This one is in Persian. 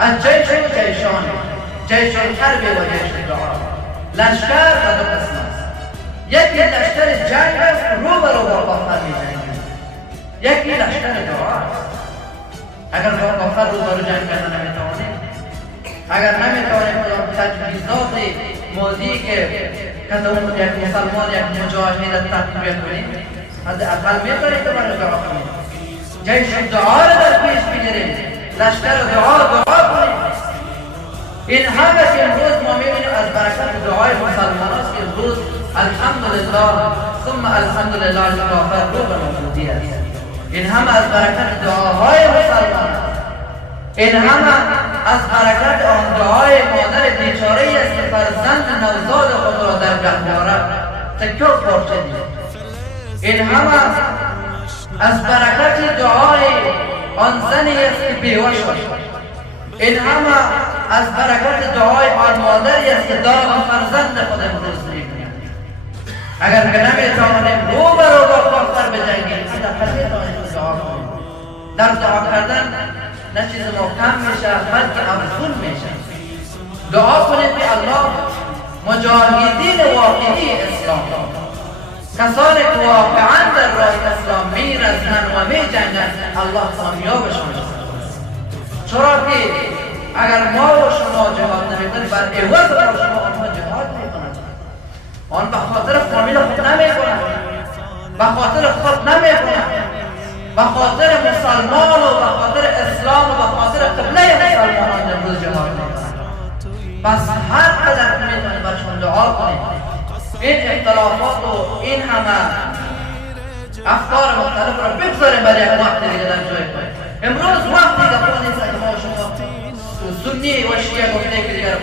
از جیش و جیشان، جیش الحرب و جیش الدعا. لشکر و دو قسم است. یکی لشکر جنگ است، رو به رو با کافر می‌جنگند. یکی لشکر دعا است. اگر با کافر رو به رو جنگ کردن نمی‌توانیم، اگر نمی‌توانیم تجهیزات مادی که کدوم یک مسلمان یک مجاهد تطبیق کنیم، حداقل می‌توانیم که برای دعا کنیم. جیش دعا را در پیش بگیریم، لشکر دعا کنیم. این همه که امروز ما می‌بینیم از برکت دعای مسلمان است که امروز الحمدلله ثم الحمدلله کافر رو به موجودی است. این همه از برکت دعاهای مسلمان است. این همه از برکت آن دعای مادر بیچاره‌ای است که فرزند نوزاد خود را در گهواره تکه و پارچه دید. این همه از برکت دعای آن زنی است که بیوه شد. این همه از برکت دعای آن مادری است که داغ فرزند خود امروز می‌بیند. اگر که نمی‌توانیم رو به رو با کافر بجنگیم، حداقل می‌توانیم دعا کنیم. در دعا کردن نه چیز ما کم میشه بلکه افزون میشه. دعا کنید که الله مجاهدین واقعی اسلام، کسانی که واقعا در راه اسلام می‌رزمند و می‌جنگند، الله کامیابشان کنه. چرا که اگر ما و شما جهاد نمی‌کنیم، بر عوض ما شما آنها جهاد می‌کنند. آن به خاطر فامیل خود نمی‌کنند، به خاطر خود نمی‌کنند، به خاطر مسلمان و به خاطر اسلام و به خاطر قبله مسلمانان امروز جهاد می‌کنند. پس هر قدر که می‌توانیم برشان دعا کنیم. این اختلافات و این همه افکار مختلف را بگذاریم برای یک وقت دیگه در جای کنیم. امروز وقتی دفعه نیست که ما شما سنی و شیعه گفته که دیگر